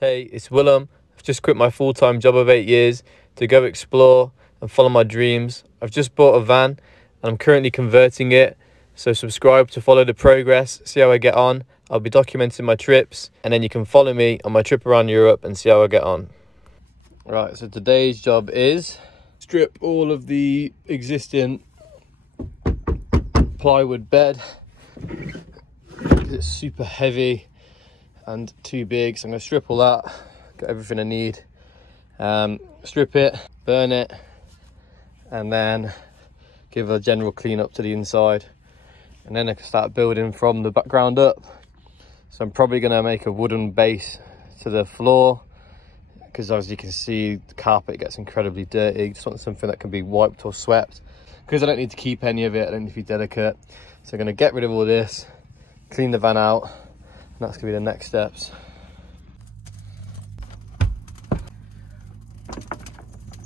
Hey, it's Willem. I've just quit my full-time job of 8 years to go explore and follow my dreams. I've just bought a van and I'm currently converting it. So subscribe to follow the progress, see how I get on. I'll be documenting my trips and then you can follow me on my trip around Europe and see how I get on. Right, so today's job is strip all of the existing plywood bed because it's super heavy and too big, so I'm going to strip all that, got everything I need, strip it, burn it, and then give a general clean up to the inside, and then I can start building from the background up. So I'm probably going to make a wooden base to the floor because, as you can see, the carpet gets incredibly dirty. Just want something that can be wiped or swept because I don't need to keep any of it, I don't need to be delicate. So I'm going to get rid of all this, clean the van out. That's going to be the next steps.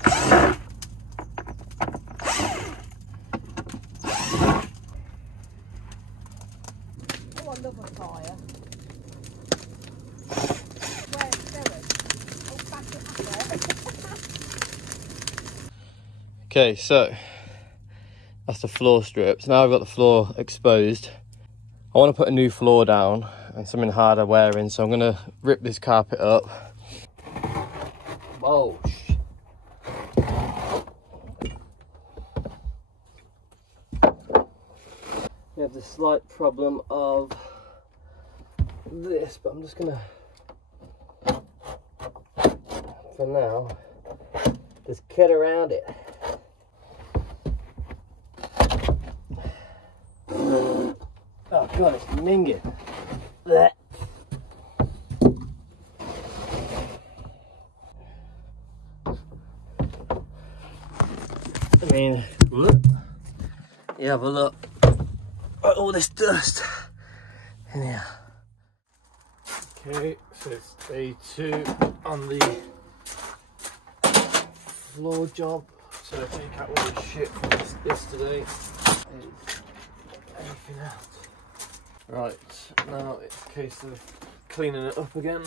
Oh, I love a fire. Where it's going? Oh, back it up there. Okay, so that's the floor stripped. Now I've got the floor exposed. I want to put a new floor down and something harder wearing, so I'm going to rip this carpet up. Whoa. We have the slight problem of this, but I'm just going to, for now, just cut around it. Oh god, it's minging. Blech. I mean, look. You have a look at all this dust in here. Okay, so it's day 2 on the floor job. So I take out all the shit from this today. Everything out. Right, now it's a case of cleaning it up again.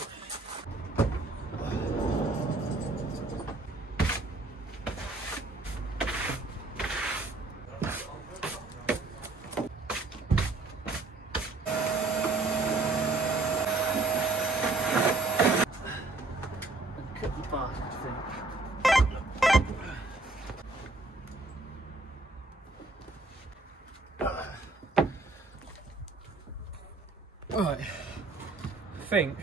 Cut the bastard thing. Right, I think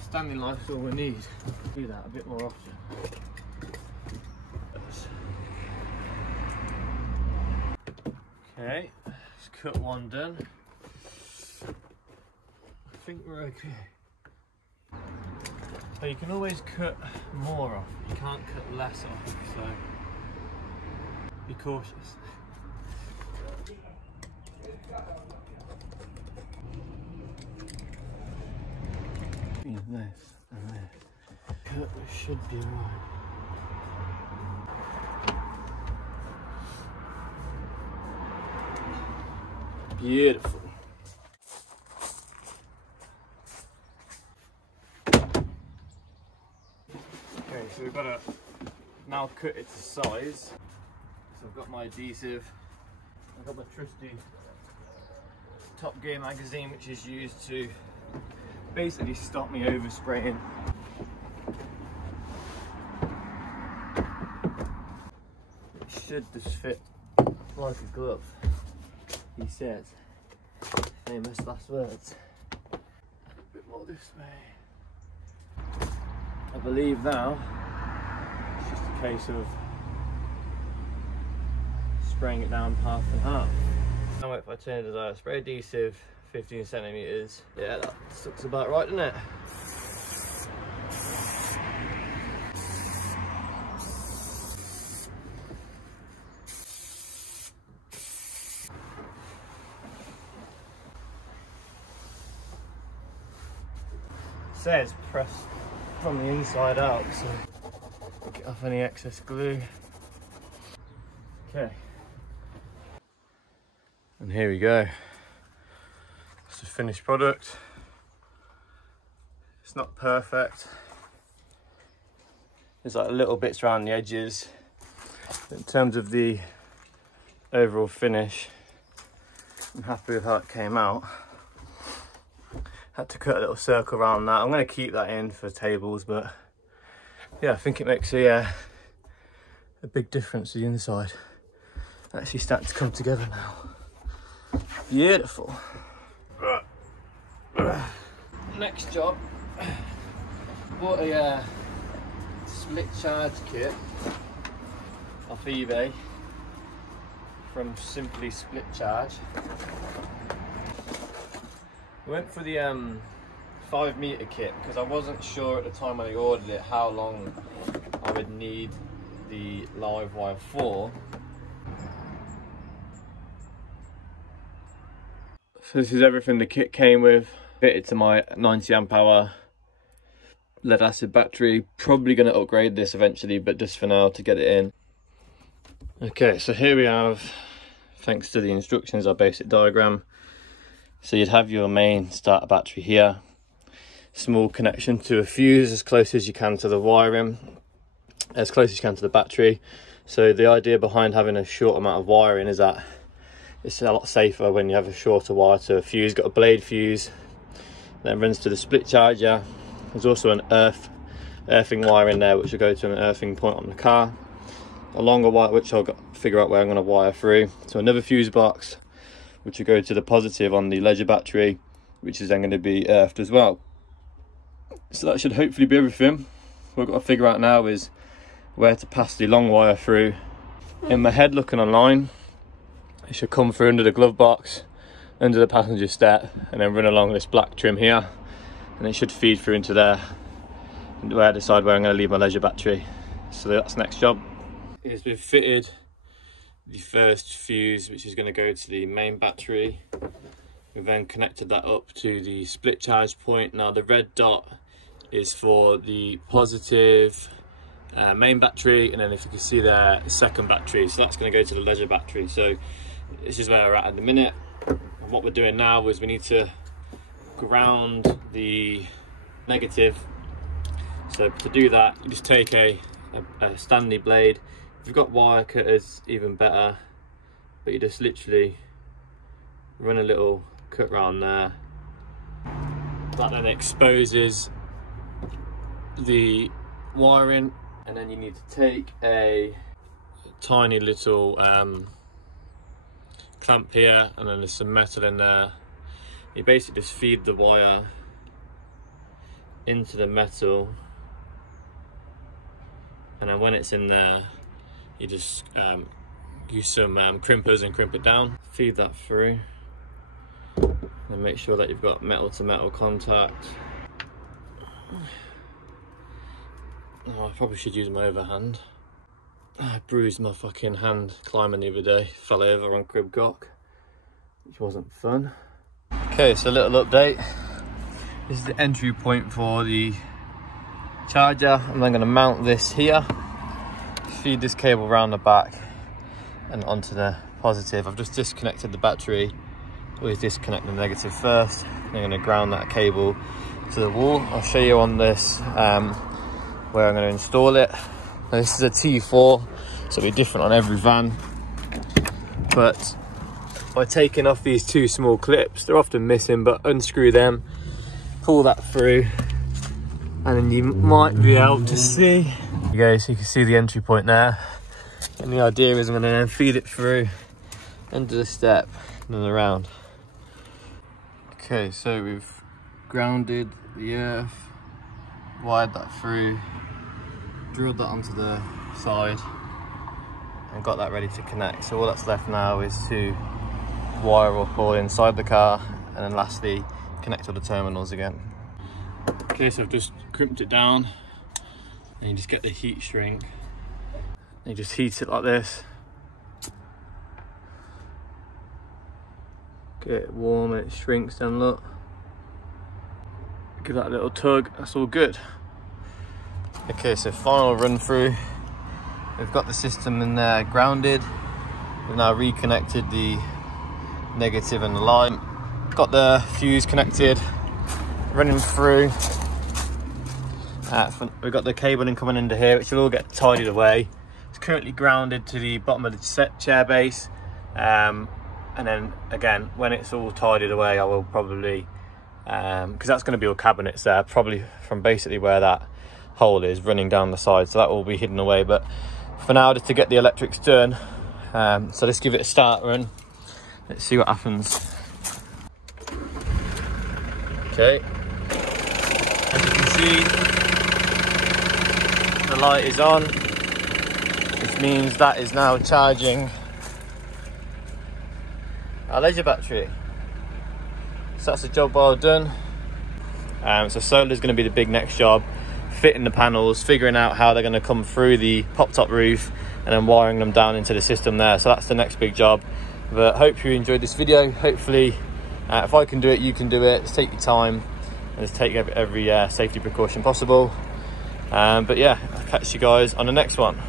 standing life's all we need. Do that a bit more often. Okay, let's cut one done. I think we're okay. So you can always cut more off, you can't cut less off, so be cautious. This and this. Cut should be right. Beautiful. Okay, so we've got to now cut it to size. So I've got my adhesive, I've got my trusty Top Gear magazine, which is used to basically stop me overspraying. It should just fit like a glove, he says. Famous last words. A bit more this way. I believe now it's just a case of spraying it down half and half. Now if I turn it as spray adhesive 15 centimeters. Yeah, that looks about right, doesn't it? It says press from the inside out, so get off any excess glue. Okay. And here we go. It's the finished product. It's not perfect. There's like little bits around the edges. In terms of the overall finish, I'm happy with how it came out. Had to cut a little circle around that. I'm going to keep that in for tables, but yeah, I think it makes a big difference to the inside. Actually starting to come together now. Beautiful. Next job, bought a split charge kit off eBay from Simply Split Charge. I went for the 5-meter kit because I wasn't sure at the time when I ordered it how long I would need the live wire for. So this is everything the kit came with. Fitted to my 90 amp hour lead acid battery. Probably going to upgrade this eventually, but just for now to get it in. Okay, so here we have, thanks to the instructions, our basic diagram. So you'd have your main starter battery here, small connection to a fuse as close as you can to the wiring, as close as you can to the battery. So the idea behind having a short amount of wiring is that it's a lot safer when you have a shorter wire to a fuse. Got a blade fuse, then runs to the split charger. There's also an earthing wire in there which will go to an earthing point on the car. A longer wire which I'll figure out where I'm going to wire through. So another fuse box which will go to the positive on the leisure battery, which is then going to be earthed as well. So that should hopefully be everything. What I've got to figure out now is where to pass the long wire through. In my head, looking online, it should come through under the glove box, under the passenger step, and then run along this black trim here, and it should feed through into there, where I decide where I'm going to leave my leisure battery. So that's the next job. Is we've fitted the first fuse, which is going to go to the main battery. We've then connected that up to the split charge point. Now the red dot is for the positive main battery, and then if you can see there, second battery. So that's going to go to the leisure battery. So this is where we're at the minute. And what we're doing now is we need to ground the negative. So to do that, you just take a Stanley blade. If you've got wire cutters, even better, but you just literally run a little cut round there. That then exposes the wiring, and then you need to take a tiny little clamp here, and then there's some metal in there. You basically just feed the wire into the metal, and then when it's in there, you just use some crimpers and crimp it down. Feed that through, and make sure that you've got metal to metal contact. Oh, I probably should use my overhand. I bruised my fucking hand climbing the other day. Fell over on crib cock, which wasn't fun. Okay, so a little update. This is the entry point for the charger. I'm then going to mount this here, feed this cable around the back and onto the positive. I've just disconnected the battery. Always disconnect the negative first. I'm going to ground that cable to the wall. I'll show you on this where I'm going to install it. Now, this is a T4, so it'll be different on every van. But by taking off these two small clips, they're often missing, but unscrew them, pull that through, and then you might be able to see. There you go, so you can see the entry point there. And the idea is I'm going to then feed it through under the step and then around. Okay, so we've grounded the earth, wired that through, drilled that onto the side, and got that ready to connect. So all that's left now is to wire up all inside the car, and then lastly connect all the terminals again. Okay, so I've just crimped it down, and you just get the heat shrink, and you just heat it like this. Get it warm and it shrinks, then look. Give that a little tug, that's all good. Okay, so final run through. We've got the system in there grounded. We've now reconnected the negative and the line. Got the fuse connected, running through. We've got the cabling coming into here, which will all get tidied away. It's currently grounded to the bottom of the chair base, and then again, when it's all tidied away, I will probably, because that's going to be all cabinets there, probably from basically where that hole is running down the side, so that will be hidden away. But for now, just to get the electrics done, so let's give it a start run. Let's see what happens. Okay, as you can see, the light is on, which means that is now charging our leisure battery. So that's a job well done. So solar is going to be the big next job, fitting the panels, figuring out how they're going to come through the pop-top roof, and then wiring them down into the system there. So that's the next big job. But hope you enjoyed this video. Hopefully, if I can do it, you can do it. Just take your time and just take every safety precaution possible. But yeah, I'll catch you guys on the next one.